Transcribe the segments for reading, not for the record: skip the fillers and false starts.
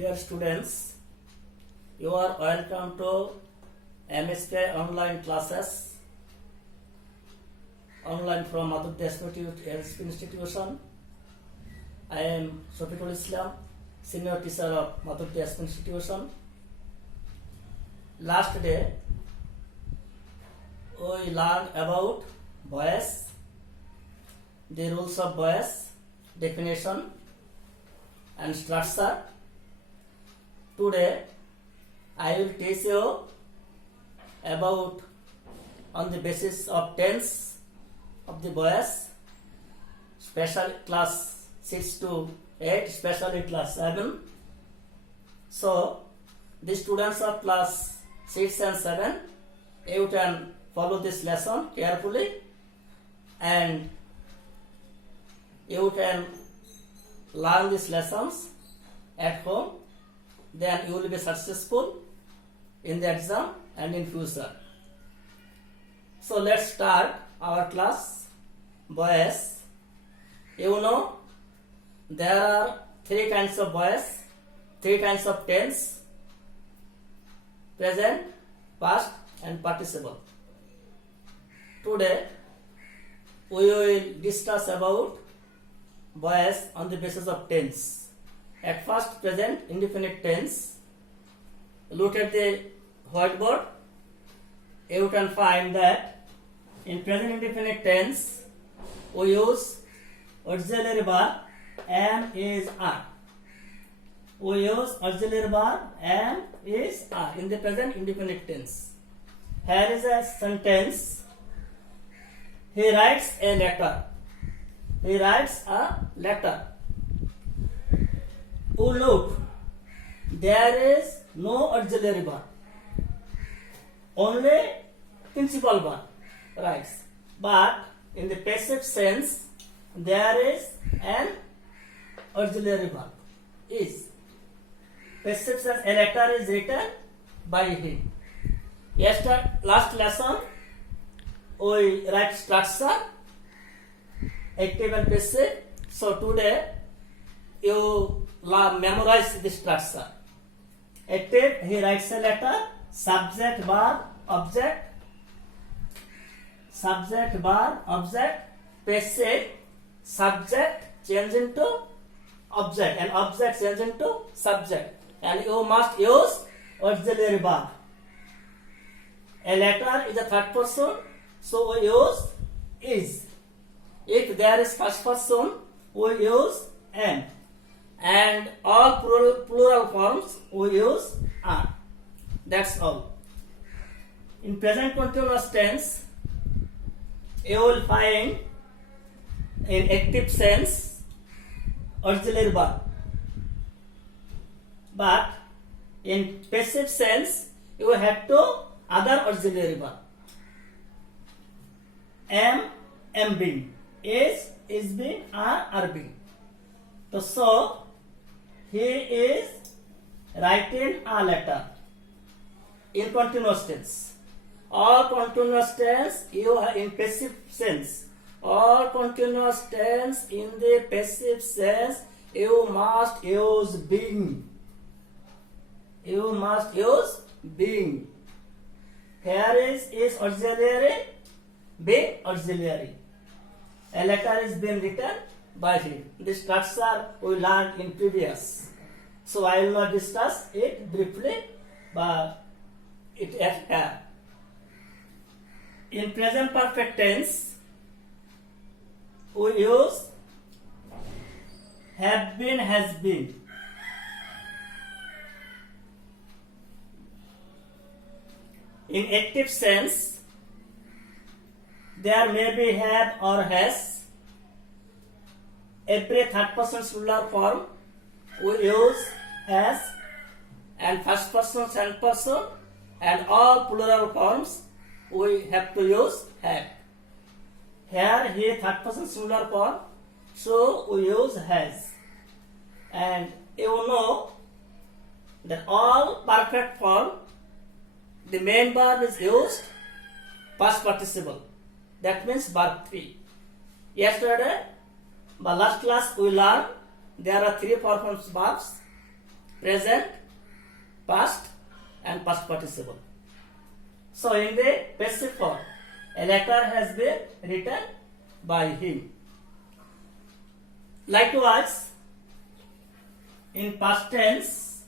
Dear students, you are welcome to MSK online classes, online from Madhya Institution. I am Shafiqul Islam, senior teacher of Madhya Institution. Last day, we learned about voice, the rules of voice, definition and structure. Today, I will teach you about on the basis of tense of the voice, special class 6 to 8, especially class 7. So, the students of class 6 and 7, you can follow this lesson carefully and you can learn these lessons at home. Then you will be successful in the exam and in future. So let's start our class. Voice. You know there are three kinds of voice, three kinds of tense: present, past and participle. Today we will discuss about voice on the basis of tense. At first, present indefinite tense. Look at the whiteboard. You can find that in present indefinite tense, we use auxiliary verb am, is, are. We use auxiliary verb am, is, are in the present indefinite tense. Here is a sentence. He writes a letter. He writes a letter. Oh look, there is no auxiliary verb, only principal verb writes. But in the passive sense, there is an auxiliary verb, is. Passive sense, a letter is written by him. Last lesson, we write structure, active and passive. So today, you memorize the structure. Active, he writes a letter, subject, verb, object. Subject, verb, object. Passive, subject change into object and object change into subject. And you must use auxiliary verb. A letter is a third person, so we use is. If there is first person, we use am. And all plural forms we use are. That's all. In present continuous tense, you will find in active sense auxiliary verb. But in passive sense, you have to other auxiliary verb. Am being, is being, are being. So he is writing a letter in continuous tense. All continuous tense you are in passive sense. All continuous tense in the passive sense you must use being. You must use being. Here is auxiliary, being auxiliary. A letter is being written by him. This structure we learned in previous. So I will not discuss it briefly, but it is here. In present perfect tense, we use have been, has been. In active sense, there may be have or has. Every third person singular form we use has, and first person, second person, and all plural forms we have to use have. Here he third person singular form, so we use has. And you know that all perfect form, the main verb is used past participle. That means verb 3. Yesterday, but last class we learned there are three performance verbs: present, past, and past participle. So in the passive form, a letter has been written by him. Likewise, in past tense,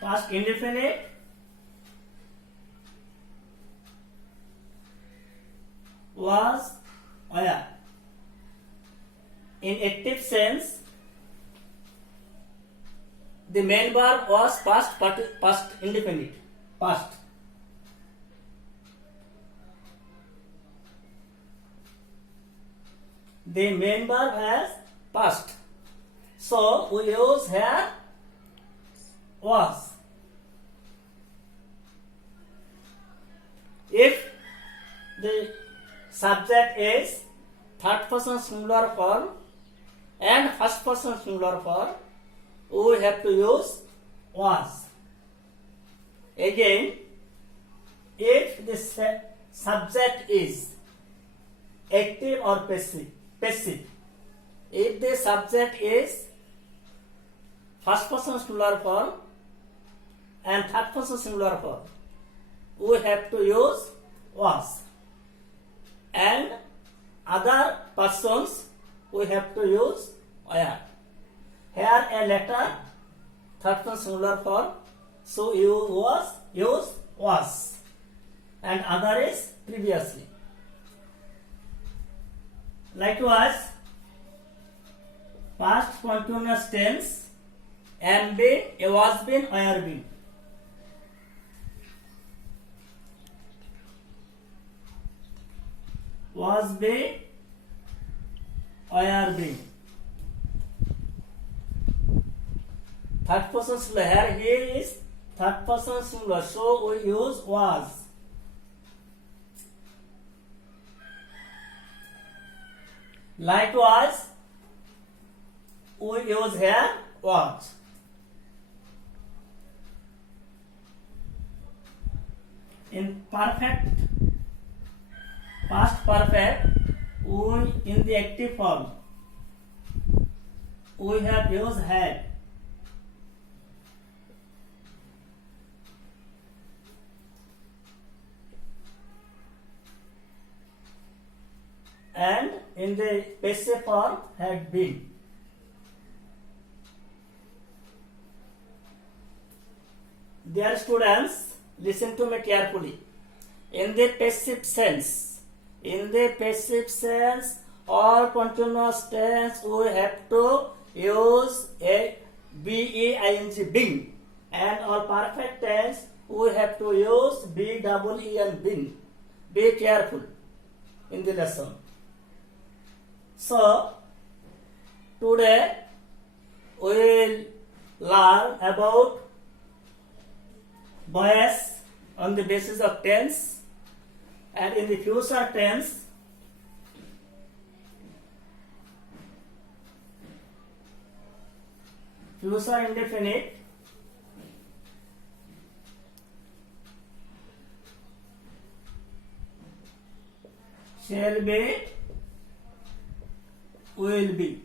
past indefinite, was were. In active sense, the main verb was past indefinite, past. The main verb has past. So we use here was. If the subject is third person singular form and first person singular form, we have to use was. Again, if the subject is active or passive, if the subject is first person singular form and third person singular form, we have to use was. And other persons, we have to use were. Here a letter, third person singular form, so you use was, and other is previously. Likewise, past continuous tense, am been, was been, were been. Was been, were been. Third person singular, here is third person singular, so we use was. Likewise, we use here was. In perfect, past perfect, we in the active form, we have used had. And in the passive form, had been. Dear students, listen to me carefully. In the passive sense, or continuous tense, we have to use a being, being, and or perfect tense, we have to use been, been. Be careful in the lesson. So, today we will learn about bias on the basis of tense, and in the future tense, future indefinite, shall be, will be.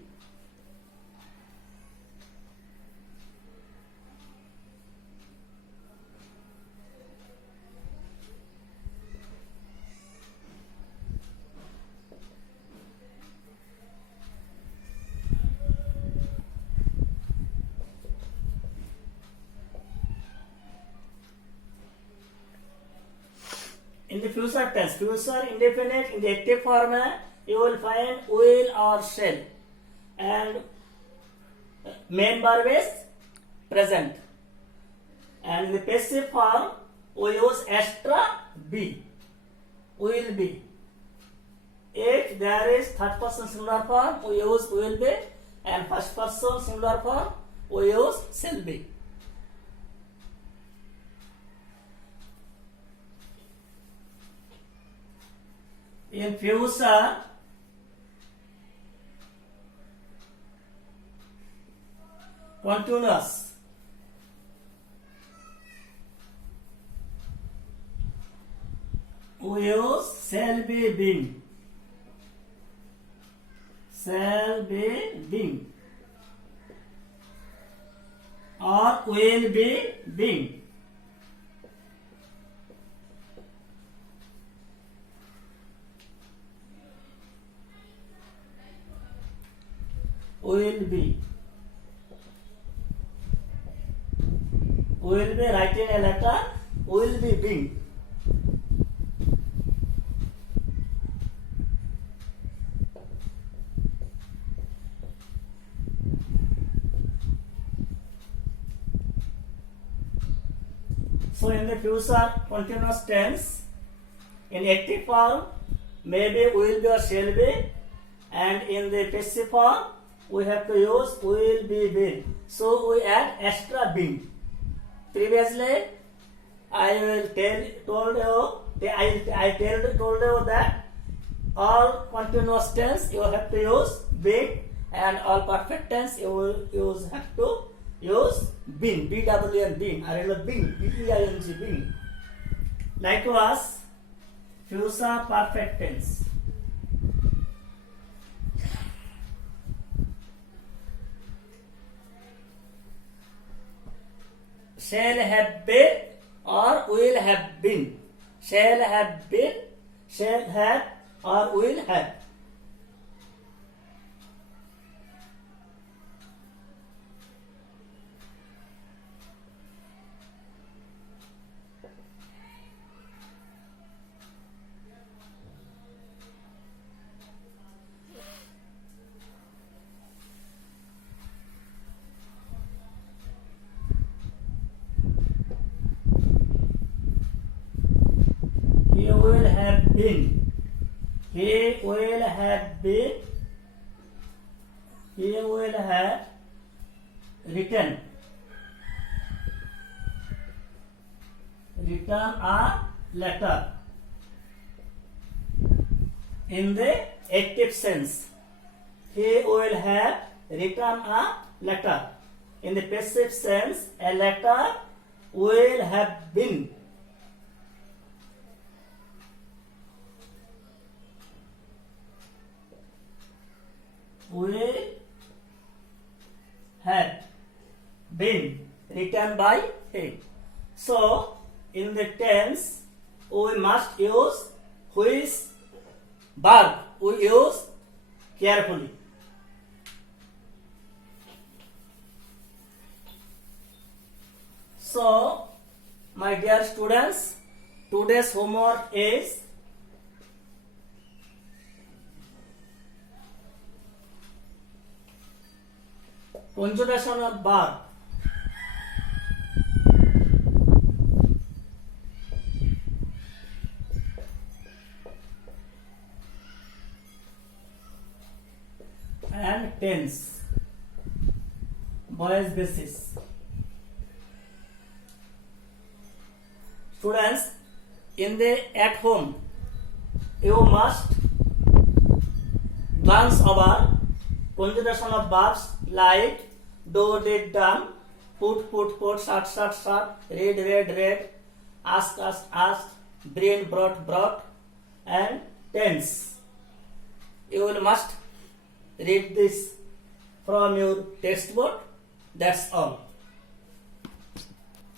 In the future tense, future indefinite, in the active form, you will find will or shall, and main verb is present. And in the passive form, we use extra be, will be. If there is third person singular form, we use will be, and first person singular form, we use shall be. In future, continuous, we use shall be been, shall be being or will be being. Will be writing a letter, will be being. So in the future continuous tense, in active form maybe will be or shall be, and in the passive form we have to use will be been. So we add extra being. Previously I told you that all continuous tense you have to use being, and all perfect tense you will have to use been, BWN being, or being, BEING being. Likewise future perfect tense. Shall have been or will have been. Shall have been, shall have or will have. He will have been. He will have been. He will have written. Written a letter. In the active sense, he will have written a letter. In the passive sense, a letter will have been. Will have been written by him. So in the tense we must use which verb we use carefully. So my dear students, today's homework is conjugation of verb. And tense, voice basis. Students, at home, you must glance over conjugation of verbs like do, did, done, put, shot, read, ask, asked, bring, brought, and tense. You will must read this from your textbook. That's all.